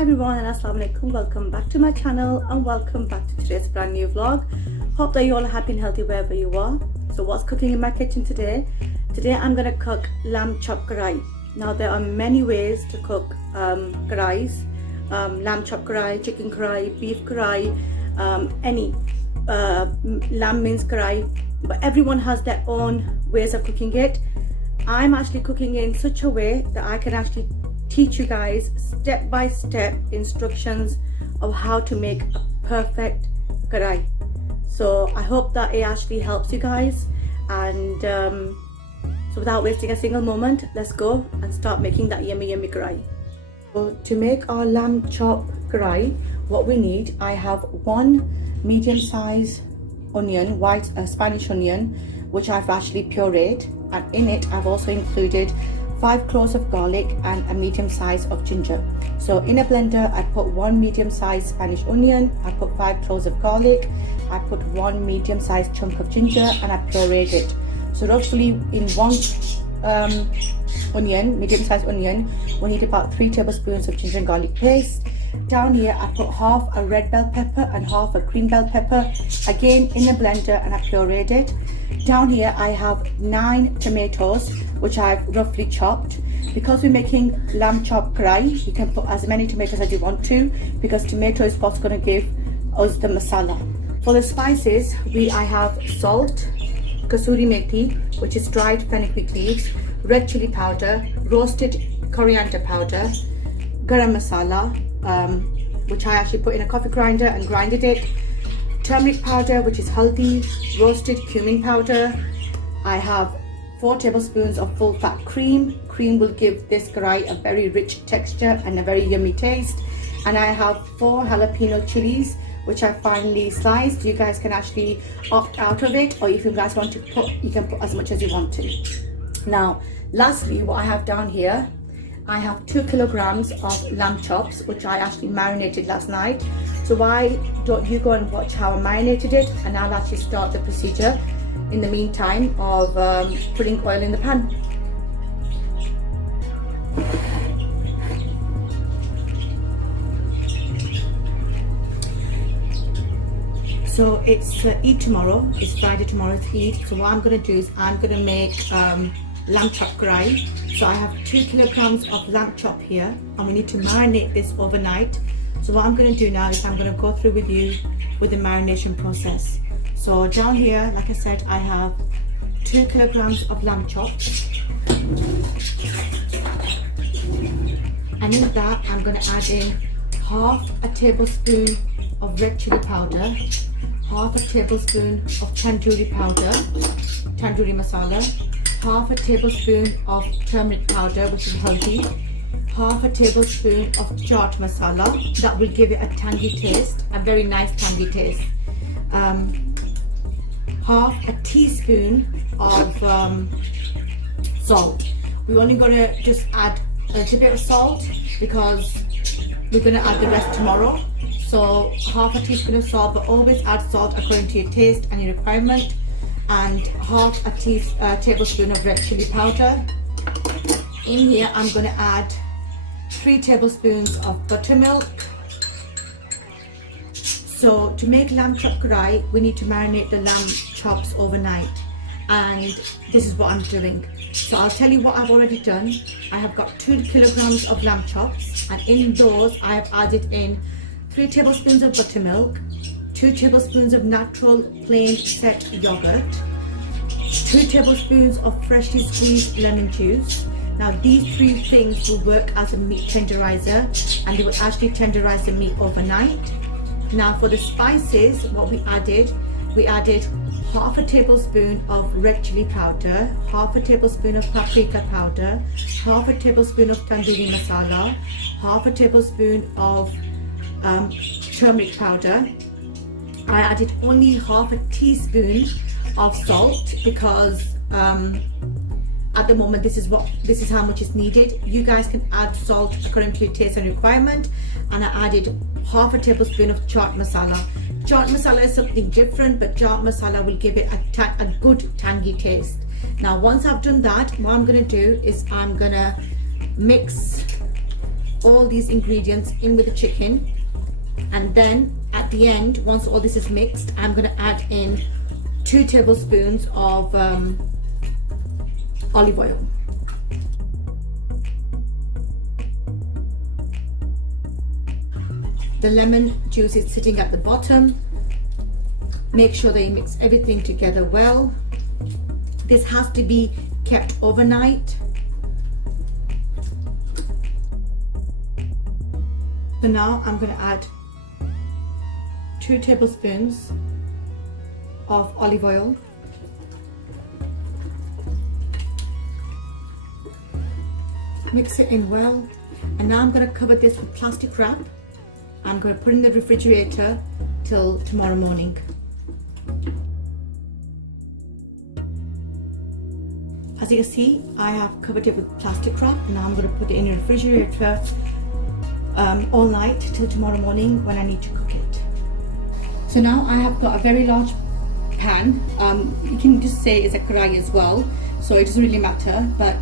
Hi everyone and assalamu alaikum. Welcome back to my channel and welcome back to today's brand new vlog. Hope that you all are happy and healthy wherever you are. So what's cooking in my kitchen today? Today I'm going to cook lamb chop karhai. Now there are many ways to cook karhais. Lamb chop karhai, chicken karhai, beef karhai, any lamb mince karhai, but everyone has their own ways of cooking it. I'm actually cooking it in such a way that I can actually teach you guys step-by-step instructions of how to make a perfect karhai. So I hope that it actually helps you guys, and so without wasting a single moment, let's go and start making that yummy karhai. So to make our lamb chop karhai, what we need, I have one medium-sized onion, white Spanish onion, which I've actually pureed, and in it I've also included 5 cloves of garlic and a medium size of ginger. So in a blender I put one medium sized Spanish onion, I put 5 cloves of garlic, I put one medium sized chunk of ginger, and I pureed it. So roughly in one onion, medium sized onion, we need about 3 tablespoons of ginger and garlic paste. Down here I put half a red bell pepper and half a green bell pepper, again in a blender, and I pureed it. Down here I have 9 tomatoes, which I've roughly chopped. Because we're making lamb chop karhai, you can put as many tomatoes as you want to, because tomato is what's going to give us the masala. For the spices, I have salt, kasuri methi, which is dried fenugreek leaves, red chili powder, roasted coriander powder, garam masala, which I actually put in a coffee grinder and grinded it, turmeric powder, which is haldi, roasted cumin powder. I have 4 tablespoons of full fat cream. Cream will give this karhai a very rich texture and a very yummy taste. And I have 4 jalapeno chilies, which I finely sliced. You guys can actually opt out of it, or if you guys want to put, you can put as much as you want to. Now, lastly, what I have down here, I have 2 kilograms of lamb chops, which I actually marinated last night. So why don't you go and watch how I marinated it, and I'll actually start the procedure in the meantime of putting oil in the pan. So it's Eid tomorrow, it's Friday tomorrow, it's Eid. So what I'm going to do is I'm going to make lamb chop karhai. So I have 2 kilograms of lamb chop here, and we need to marinate this overnight. So what I'm going to do now is I'm going to go through with you with the marination process. So down here, like I said, I have 2 kilograms of lamb chops, and in that I'm going to add in half a tablespoon of red chili powder, half a tablespoon of tandoori powder, tandoori masala, half a tablespoon of turmeric powder, which is haldi, half a tablespoon of chaat masala. That will give it a tangy taste, a very nice tangy taste. Half a teaspoon of salt. We're only going to just add a little bit of salt because we're going to add the rest tomorrow. So half a teaspoon of salt, but always add salt according to your taste and your requirement. And half a tablespoon of red chili powder. In here I'm going to add 3 tablespoons of buttermilk. So to make lamb chop karhai, we need to marinate the lamb chops overnight, and this is what I'm doing. So I'll tell you what I've already done. I have got 2 kilograms of lamb chops, and in those I have added in 3 tablespoons of buttermilk, 2 tablespoons of natural plain set yogurt, 2 tablespoons of freshly squeezed lemon juice. Now these 3 things will work as a meat tenderizer, and they will actually tenderize the meat overnight. Now for the spices, what we added half a tablespoon of red chili powder, half a tablespoon of paprika powder, half a tablespoon of tandoori masala, half a tablespoon of turmeric powder. I added only half a teaspoon of salt because at the moment this is how much is needed. You guys can add salt according to your taste and requirement. And I added half a tablespoon of chaat masala. Chaat masala is something different, but chaat masala will give it a good tangy taste. Now once I've done that, what I'm going to do is I'm going to mix all these ingredients in with the chicken, and then at the end, once all this is mixed, I'm going to add in 2 tablespoons of olive oil. The lemon juice is sitting at the bottom. Make sure that you mix everything together well. This has to be kept overnight. So now I'm going to add 2 tablespoons of olive oil. Mix it in well, and now I'm going to cover this with plastic wrap. I'm going to put it in the refrigerator till tomorrow morning. As you can see, I have covered it with plastic wrap. Now I'm going to put it in the refrigerator all night till tomorrow morning when I need to cook it. So now I have got a very large pan. You can just say it's a Karhai as well, so it doesn't really matter, but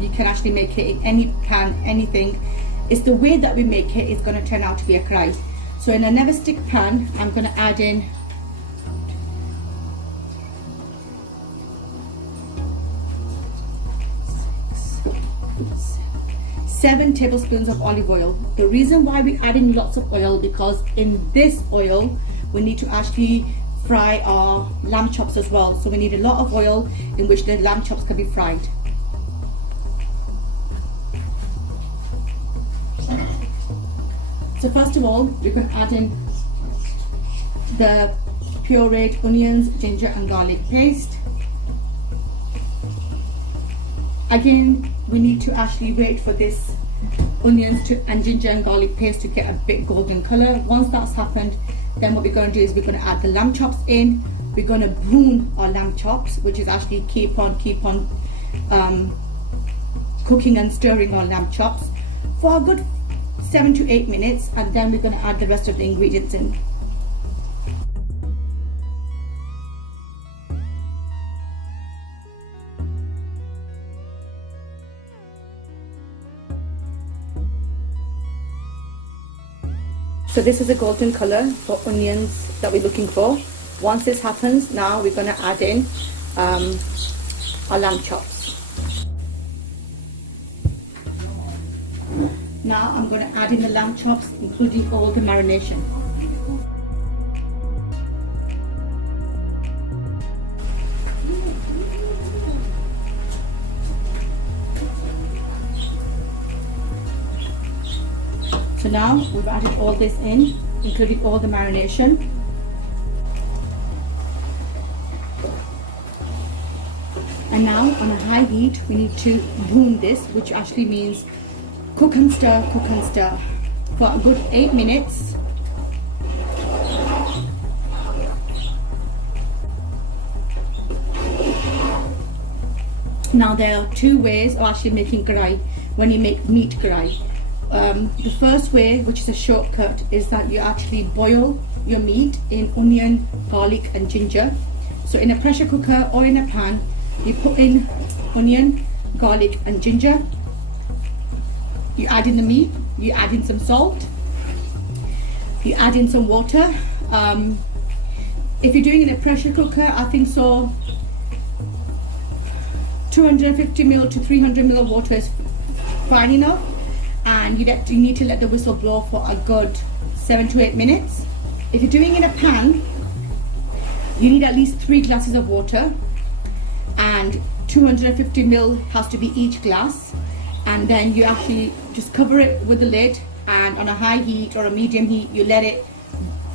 you can actually make it in any pan, anything. It's the way that we make it is going to turn out to be a Karhai. So in a never stick pan, I'm going to add in 7 tablespoons of olive oil. The reason why we're adding lots of oil, because in this oil we need to actually fry our lamb chops as well. So we need a lot of oil in which the lamb chops can be fried. So first of all, we're going to add in the pureed onions, ginger and garlic paste. Again, we need to actually wait for this onions and ginger and garlic paste to get a bit golden color. Once that's happened, then what we're going to do is we're going to add the lamb chops in. We're going to brown our lamb chops, which is actually keep on cooking and stirring our lamb chops for a good 7 to 8 minutes, and then we're going to add the rest of the ingredients in. So this is a golden color for onions that we're looking for. Once this happens, now we're going to add in our lamb chops. Now I'm going to add in the lamb chops, including all the marination. So now we've added all this in, including all the marination. And now on a high heat, we need to brown this, which actually means cook and stir for a good 8 minutes. Now there are 2 ways of actually making Karhai when you make meat Karhai. The first way, which is a shortcut, is that you actually boil your meat in onion, garlic and ginger. So in a pressure cooker or in a pan, you put in onion, garlic and ginger. You add in the meat, you add in some salt, you add in some water. If you're doing it in a pressure cooker, I think so 250 ml to 300 ml of water is fine enough, and you need to let the whistle blow for a good 7 to 8 minutes. If you're doing it in a pan, you need at least 3 glasses of water, and 250 ml has to be each glass. And then you actually just cover it with the lid, and on a high heat or a medium heat, you let it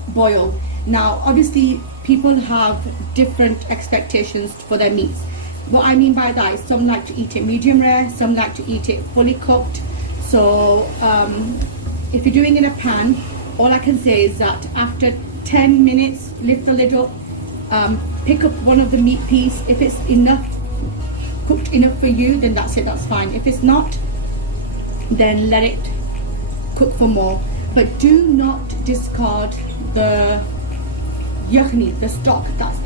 boil. Now obviously people have different expectations for their meats. What I mean by that is some like to eat it medium rare, some like to eat it fully cooked. So if you're doing it in a pan, all I can say is that after 10 minutes, lift the lid up, pick up one of the meat piece. If it's cooked enough for you, then that's it, that's fine. If it's not, then let it cook for more. But do not discard the yakhni, the stock that's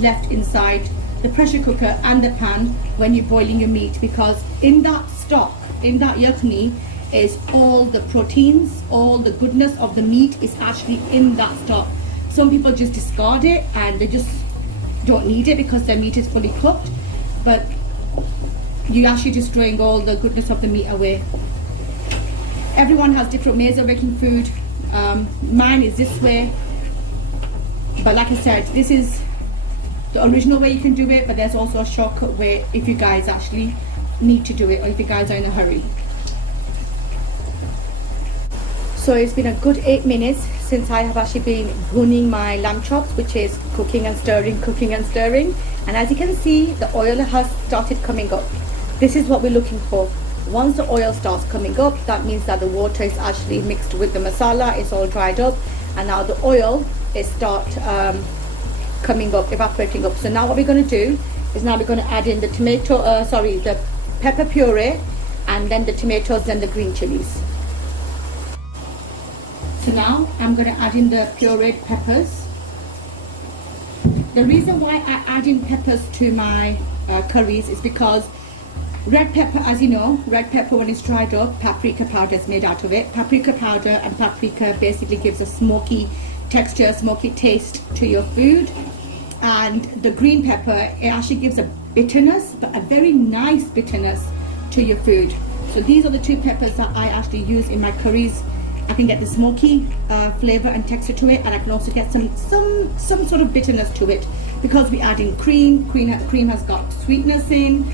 left inside the pressure cooker and the pan when you're boiling your meat, because in that stock, in that yakhni, is all the proteins, all the goodness of the meat is actually in that stock. Some people just discard it and they just don't need it because their meat is fully cooked, but you're actually destroying all the goodness of the meat away. Everyone has different ways of making food. Mine is this way, but like I said, this is the original way you can do it, but there's also a shortcut way if you guys actually need to do it or if you guys are in a hurry. So it's been a good 8 minutes since I have actually been bhooning my lamb chops, which is cooking and stirring, and as you can see, the oil has started coming up. This is what we're looking for. Once the oil starts coming up, that means that the water is actually mixed with the masala, it's all dried up, and now the oil is coming up, evaporating up. So now what we're going to do is now we're going to add in the the pepper puree, and then the tomatoes and the green chilies. So now I'm going to add in the pureed peppers. The reason why I add in peppers to my curries is because red pepper, as you know, red pepper when it's dried up, paprika powder is made out of it. Paprika powder and paprika basically gives a smoky texture, smoky taste to your food. And the green pepper, it actually gives a bitterness, but a very nice bitterness to your food. So these are the two peppers that I actually use in my curries. I can get the smoky flavor and texture to it, and I can also get some sort of bitterness to it because we add in cream. Cream has got sweetness in.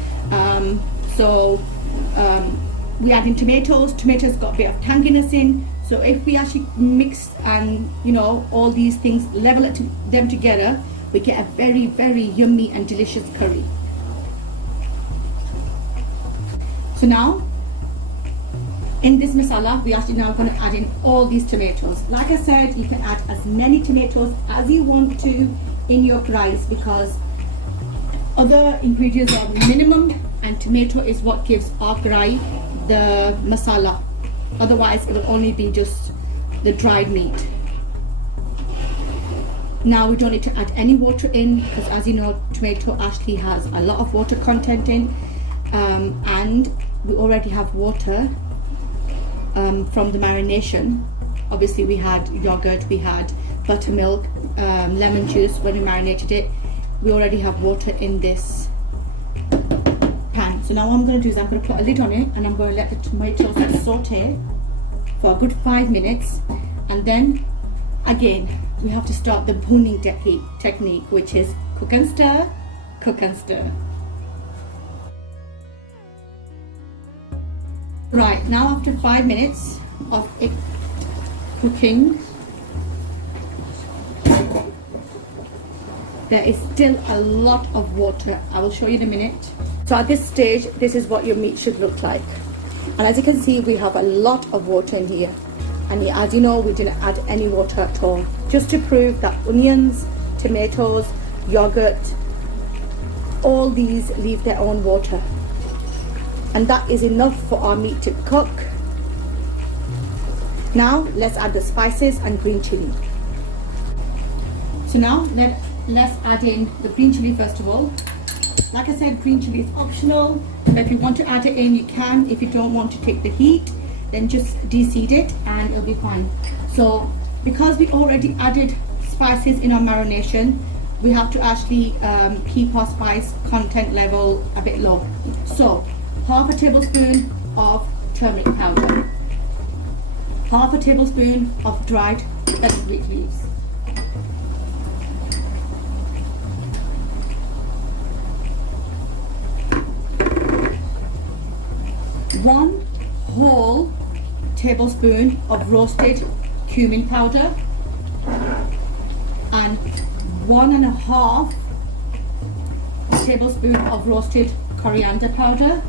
We add in tomatoes. Tomatoes got a bit of tanginess in. So if we actually mix and all these things, level them together, we get a very, very yummy and delicious curry. So now, in this masala, we actually now going to add in all these tomatoes. Like I said, you can add as many tomatoes as you want to in your rice because other ingredients are minimum, and tomato is what gives our Karhai the masala. Otherwise, it will only be just the dried meat. Now we don't need to add any water in because, as you know, tomato actually has a lot of water content in, and we already have water from the marination. Obviously, we had yogurt, we had buttermilk, lemon juice when we marinated it. We already have water in this pan. So now what I'm going to do is I'm going to put a lid on it and I'm going to let the tomatoes saute for a good 5 minutes, and then again we have to start the bhooning technique, which is cook and stir, cook and stir. Right, now after 5 minutes of it cooking, there is still a lot of water. I will show you in a minute. So at this stage, this is what your meat should look like. And as you can see, we have a lot of water in here. And as you know, we didn't add any water at all. Just to prove that onions, tomatoes, yogurt, all these leave their own water. And that is enough for our meat to cook. Now, let's add the spices and green chili. So now, let's add in the green chili first of all. Like I said, green chili is optional, but if you want to add it in, you can. If you don't want to take the heat, then just de-seed it and it'll be fine. So because we already added spices in our marination, we have to actually keep our spice content level a bit low. So half a tablespoon of turmeric powder, half a tablespoon of dried fenugreek leaves, one whole tablespoon of roasted cumin powder, and 1.5 tablespoon of roasted coriander powder.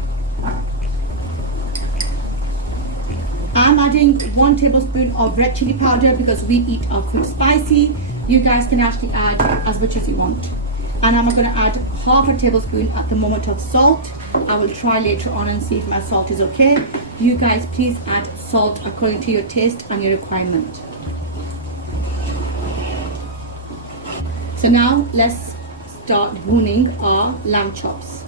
I'm adding 1 tablespoon of red chili powder because we eat our food spicy. You guys can actually add as much as you want. And I'm going to add half a tablespoon at the moment of salt. I will try later on and see if my salt is okay. You guys please add salt according to your taste and your requirement. So now let's start bhooning our lamb chops.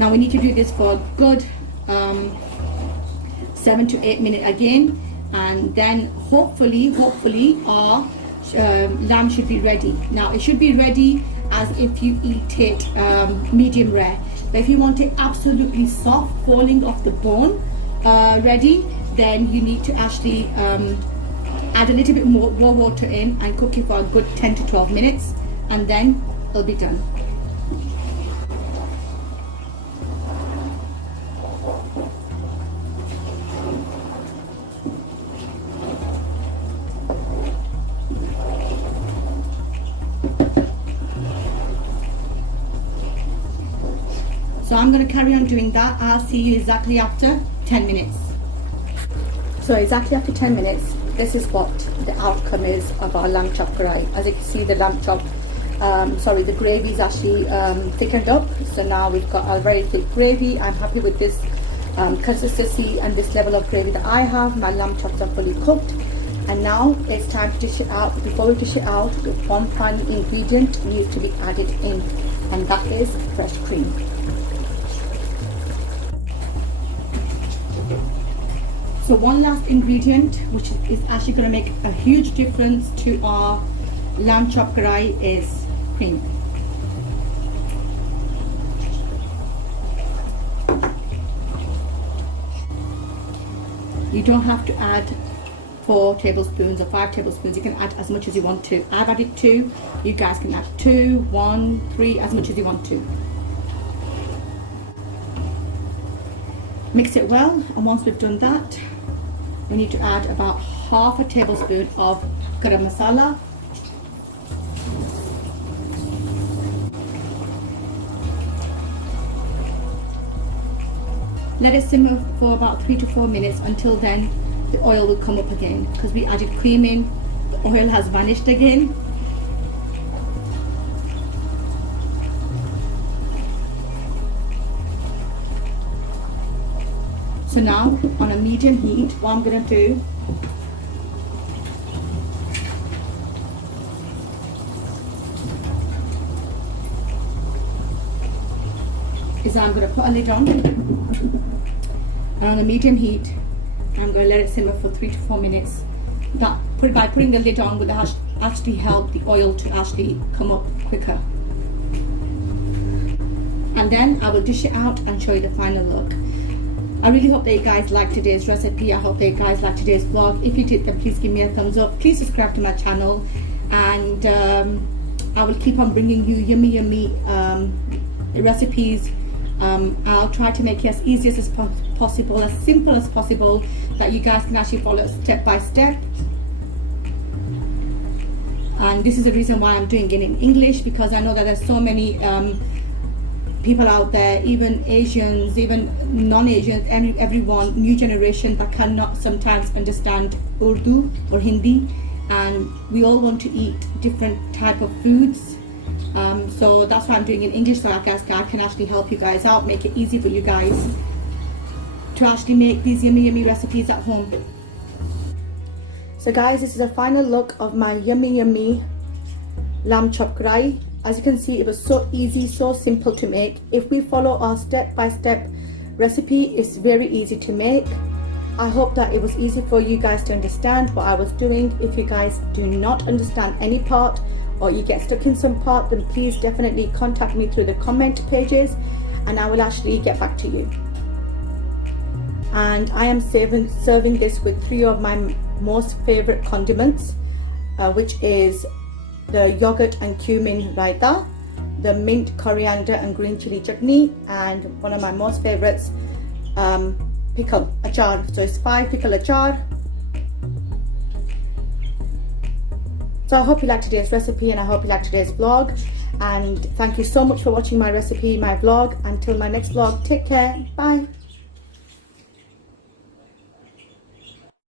Now we need to do this for a good 7 to 8 minutes again, and then hopefully our lamb should be ready. Now it should be ready as if you eat it medium rare. But if you want it absolutely soft, falling off the bone, ready, then you need to actually add a little bit more water in and cook it for a good 10 to 12 minutes, and then it'll be done. So I'm going to carry on doing that. I'll see you exactly after 10 minutes. So exactly after 10 minutes, this is what the outcome is of our lamb chop karhai. As you can see, the lamb chop, the gravy is actually thickened up. So now we've got a very thick gravy. I'm happy with this consistency and this level of gravy that I have. My lamb chops are fully cooked. And now it's time to dish it out. Before we dish it out, one final ingredient needs to be added in, and that is fresh cream. So one last ingredient, which is actually going to make a huge difference to our lamb chop karhai, is cream. You don't have to add 4 tablespoons or 5 tablespoons. You can add as much as you want to. I've added 2. You guys can add 2, 1, 3, as much as you want to. Mix it well, and once we've done that, we need to add about half a tablespoon of garam masala, let it simmer for about 3 to 4 minutes. Until then, the oil will come up again. Because we added cream in, the oil has vanished again. So now, on a medium heat, what I'm going to do is I'm going to put a lid on, and on a medium heat, I'm going to let it simmer for 3 to 4 minutes. By putting the lid on will actually help the oil to actually come up quicker. And then I will dish it out and show you the final look. I really hope that you guys liked today's recipe. I hope that you guys liked today's vlog. If you did, then please give me a thumbs up. Please subscribe to my channel, and I will keep on bringing you yummy recipes. I'll try to make it as easy as possible, as simple as possible, that you guys can actually follow step by step. And this is the reason why I'm doing it in English, because I know that there's so many people out there, even Asians, even non-Asians, everyone, new generation, that cannot sometimes understand Urdu or Hindi, and we all want to eat different type of foods. So that's why I'm doing it in English, so I can actually help you guys out, make it easy for you guys to actually make these yummy recipes at home. So guys, this is a final look of my yummy lamb chop karhai. As you can see, it was so easy, so simple to make. If we follow our step-by-step recipe, it's very easy to make. I hope that it was easy for you guys to understand what I was doing. If you guys do not understand any part, or you get stuck in some part, then please definitely contact me through the comment pages, and I will actually get back to you. And I am serving this with 3 of my most favorite condiments, which is the yogurt and cumin raita, the mint, coriander and green chili chutney, and one of my most favorites, pickle achar. So it's 5 pickle achar. So I hope you liked today's recipe, and I hope you liked today's vlog, and thank you so much for watching my recipe, my vlog. Until my next vlog, take care, bye.